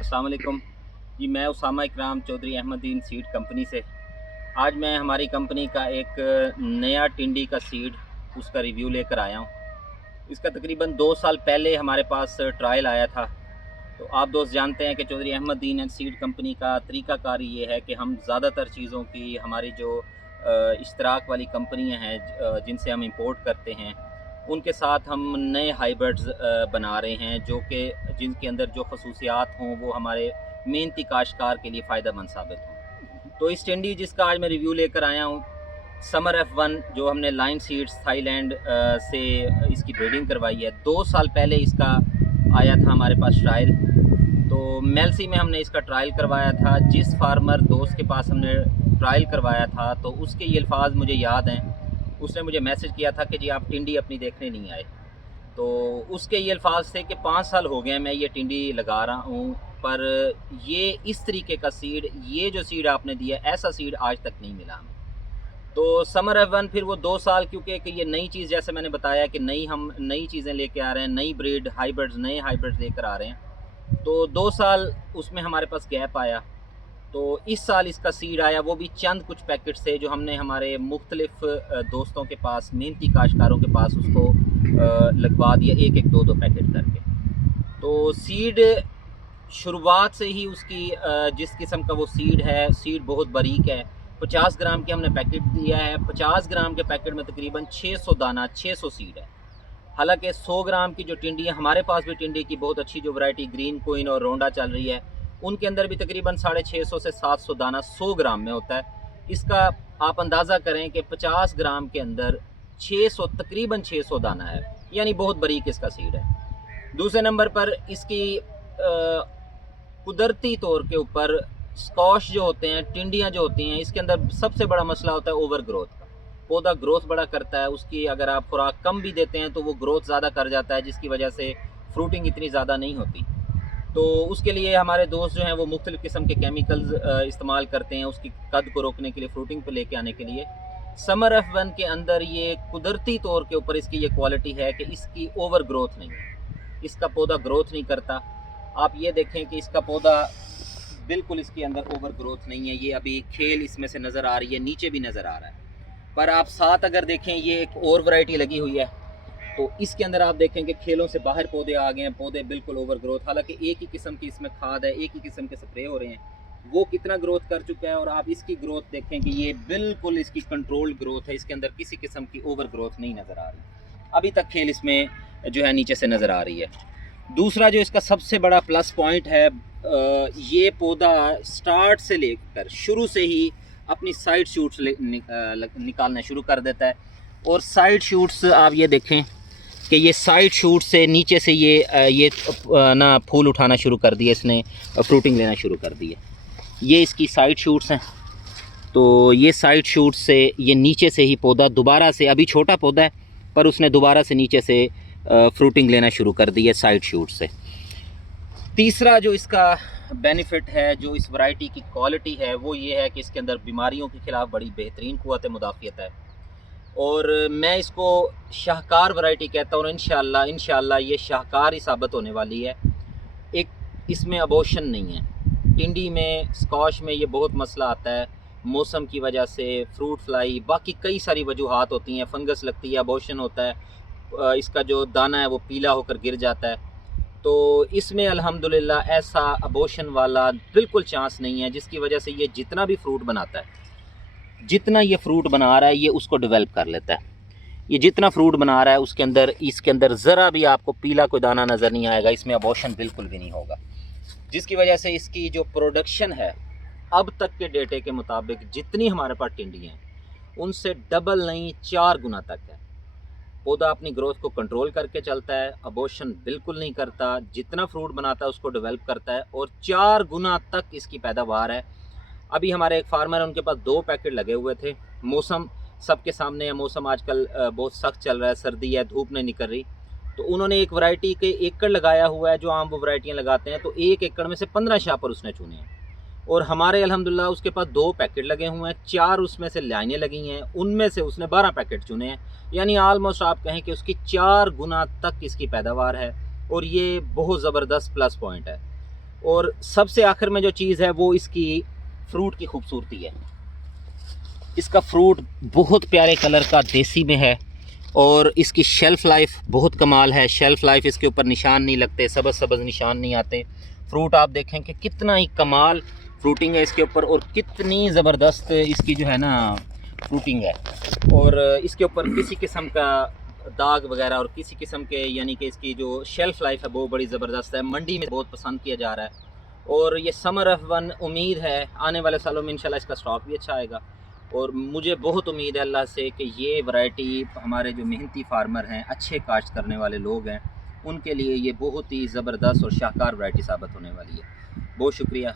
अस्सलाम वालेकुम जी। मैं उसामा इकराम चौधरी अहमदीन सीड कंपनी से आज मैं हमारी कंपनी का एक नया टिंडी का सीड उसका रिव्यू लेकर आया हूँ। इसका तकरीबन 2 साल पहले हमारे पास ट्रायल आया था। तो आप दोस्त जानते हैं कि Chaudhary Ahmadin and seed company का तरीक़ाकार ये है कि हम ज़्यादातर चीज़ों की हमारी जो इश्तराक वाली कंपनियाँ हैं जिनसे हम इंपोर्ट करते हैं उनके साथ हम नए हाइब्रिड्स बना रहे हैं जो कि जिनके अंदर जो खसूसियात हों वो हमारे मेहनती काश्तकार के लिए फ़ायदेमंद साबित हों। तो इस टिंडी जिसका आज मैं रिव्यू लेकर आया हूँ, समर F1 जो हमने लाइन सीड्स थाईलैंड से इसकी ब्रीडिंग करवाई है। 2 साल पहले इसका आया था हमारे पास ट्रायल। तो मेलसी में हमने इसका ट्रायल करवाया था। जिस फार्मर दोस्त के पास हमने ट्रायल करवाया था तो उसके ये अल्फाज मुझे याद हैं। उसने मुझे मैसेज किया था कि जी आप टिंडी अपनी देखने नहीं आए। तो उसके ये अल्फाज थे कि 5 साल हो गए मैं ये टिंडी लगा रहा हूँ, पर ये इस तरीके का सीड, ये जो सीड आपने दिया ऐसा सीड आज तक नहीं मिला हमें। तो समर F1 फिर वो 2 साल, क्योंकि कि ये नई चीज़, जैसे मैंने बताया कि हम नई चीज़ें लेके आ रहे हैं, नई ब्रीड हाइब्रिड्स, नए हाइब्रिड्स लेकर आ रहे हैं। तो 2 साल उसमें हमारे पास गैप आया। तो इस साल इसका सीड आया, वो भी चंद कुछ पैकेट्स थे जो हमने हमारे मुख्तलिफ दोस्तों के पास, मेहनती काश्तकारों के पास उसको लगवा दिया, एक एक दो दो पैकेट करके। तो सीड शुरुआत से ही उसकी जिस किस्म का वो सीड है, सीड बहुत बारीक है। 50 ग्राम के हमने पैकेट दिया है। 50 ग्राम के पैकेट में तकरीबन 600 दाना, 600 सीड है। हालांकि 100 ग्राम की जो टिंडी है, हमारे पास भी टिंडी की बहुत अच्छी जो वैरायटी ग्रीन क्वीन और रोंडा चल रही है, उनके अंदर भी तकरीबन 650 से 700 दाना 100 ग्राम में होता है। इसका आप अंदाज़ा करें कि 50 ग्राम के अंदर 600, तकरीबन 600 दाना है, यानी बहुत बारीक इसका सीड है। दूसरे नंबर पर इसकी कुदरती तौर के ऊपर स्कॉश जो होते हैं, टिंडियाँ जो होती हैं, इसके अंदर सबसे बड़ा मसला होता है ओवर ग्रोथ का। पौधा ग्रोथ बड़ा करता है, उसकी अगर आप खुराक कम भी देते हैं तो वो ग्रोथ ज़्यादा कर जाता है, जिसकी वजह से फ्रूटिंग इतनी ज़्यादा नहीं होती। तो उसके लिए हमारे दोस्त जो हैं वो मुख्तलिफ़ किस्म के केमिकल्स इस्तेमाल करते हैं उसकी कद को रोकने के लिए, फ्रूटिंग पे लेके आने के लिए। समर F1 के अंदर ये कुदरती तौर के ऊपर इसकी ये क्वालिटी है कि इसकी ओवर ग्रोथ नहीं है, इसका पौधा ग्रोथ नहीं करता। आप ये देखें कि इसका पौधा बिल्कुल इसके अंदर ओवर ग्रोथ नहीं है। ये अभी खेल इसमें से नज़र आ रही है, नीचे भी नज़र आ रहा है। पर आप साथ अगर देखें, ये एक और वैरायटी लगी हुई है, तो इसके अंदर आप देखें कि खेलों से बाहर पौधे आ गए हैं, पौधे बिल्कुल ओवर ग्रोथ। हालांकि एक ही किस्म की इसमें खाद है, एक ही किस्म के स्प्रे हो रहे हैं, वो कितना ग्रोथ कर चुका है। और आप इसकी ग्रोथ देखें कि ये बिल्कुल इसकी कंट्रोल्ड ग्रोथ है, इसके अंदर किसी किस्म की ओवर ग्रोथ नहीं नज़र आ रही। अभी तक खेल इसमें जो है नीचे से नज़र आ रही है। दूसरा जो इसका सबसे बड़ा प्लस पॉइंट है, ये पौधा स्टार्ट से लेकर शुरू से ही अपनी साइड शूट्स निकालना शुरू कर देता है। और साइड शूट्स आप ये देखें कि ये साइड शूट से नीचे से ये ना फूल उठाना शुरू कर दिए इसने, फ्रूटिंग लेना शुरू कर दी है। ये इसकी साइड शूट्स हैं। तो ये साइड शूट से ये नीचे से ही पौधा दोबारा से, अभी छोटा पौधा है पर उसने दोबारा से नीचे से फ्रूटिंग लेना शुरू कर दी है साइड शूट से। तीसरा जो इसका बेनिफिट है, जो इस वैरायटी की क्वालिटी है, वो ये है कि इसके अंदर बीमारियों के ख़िलाफ़ बड़ी बेहतरीन क़ुव्वत मुदाफ़ियत है। और मैं इसको शाहकार वैरायटी कहता हूँ। इंशाअल्लाह ये शाहकार ही साबित होने वाली है। एक इसमें अबॉर्शन नहीं है। टिंडी में, स्कॉश में ये बहुत मसला आता है, मौसम की वजह से, फ्रूट फ्लाई, बाकी कई सारी वजूहात होती हैं, फंगस लगती है, अबॉर्शन होता है, इसका जो दाना है वो पीला होकर गिर जाता है। तो इसमें अल्हम्दुलिल्लाह ऐसा अबॉर्शन वाला बिल्कुल चांस नहीं है, जिसकी वजह से ये जितना भी फ्रूट बनाता है, जितना ये फ्रूट बना रहा है ये उसको डेवलप कर लेता है। ये जितना फ्रूट बना रहा है उसके अंदर, इसके अंदर ज़रा भी आपको पीला कोई दाना नज़र नहीं आएगा, इसमें अबॉर्शन बिल्कुल भी नहीं होगा, जिसकी वजह से इसकी जो प्रोडक्शन है अब तक के डेटे के मुताबिक जितनी हमारे पास टिंडी हैं उनसे डबल नहीं 4 गुना तक है। पौधा अपनी ग्रोथ को कंट्रोल करके चलता है, अबॉर्शन बिल्कुल नहीं करता, जितना फ्रूट बनाता है उसको डेवलप करता है, और 4 गुना तक इसकी पैदावार है। अभी हमारे एक फार्मर है, उनके पास 2 पैकेट लगे हुए थे। मौसम सबके सामने है, मौसम आजकल बहुत सख्त चल रहा है, सर्दी है, धूप नहीं निकल रही। तो उन्होंने एक वैरायटी के एकड़ लगाया हुआ है, जो आम वो वैरायटियाँ लगाते हैं। तो 1 एकड़ में से 15 शापर उसने चुने हैं। और हमारे अल्हम्दुलिल्लाह उसके पास 2 पैकेट लगे हुए हैं, 4 उसमें से लाइनें लगी हैं, उनमें से उसने 12 पैकेट चुने हैं। यानी आलमोस्ट आप कहें कि उसकी 4 गुना तक इसकी पैदावार है, और ये बहुत ज़बरदस्त प्लस पॉइंट है। और सबसे आखिर में जो चीज़ है वो इसकी फ्रूट की खूबसूरती है। इसका फ्रूट बहुत प्यारे कलर का देसी में है और इसकी शेल्फ़ लाइफ बहुत कमाल है। शेल्फ़ लाइफ इसके ऊपर निशान नहीं लगते, सब्ज़ सब्ज़ निशान नहीं आते। फ्रूट आप देखें कि कितना ही कमाल फ्रूटिंग है इसके ऊपर और कितनी ज़बरदस्त इसकी जो है ना फ्रूटिंग है। और इसके ऊपर किसी किस्म का दाग वगैरह और किसी किस्म के यानी कि इसकी जो शेल्फ़ लाइफ है वो बड़ी ज़बरदस्त है। मंडी में बहुत पसंद किया जा रहा है और ये समर F1 उम्मीद है आने वाले सालों में इंशाल्लाह इसका स्टॉक भी अच्छा आएगा। और मुझे बहुत उम्मीद है अल्लाह से कि ये वैरायटी हमारे जो मेहनती फार्मर हैं, अच्छे काश्त करने वाले लोग हैं, उनके लिए ये बहुत ही ज़बरदस्त और शाहकार वैरायटी साबित होने वाली है। बहुत शुक्रिया।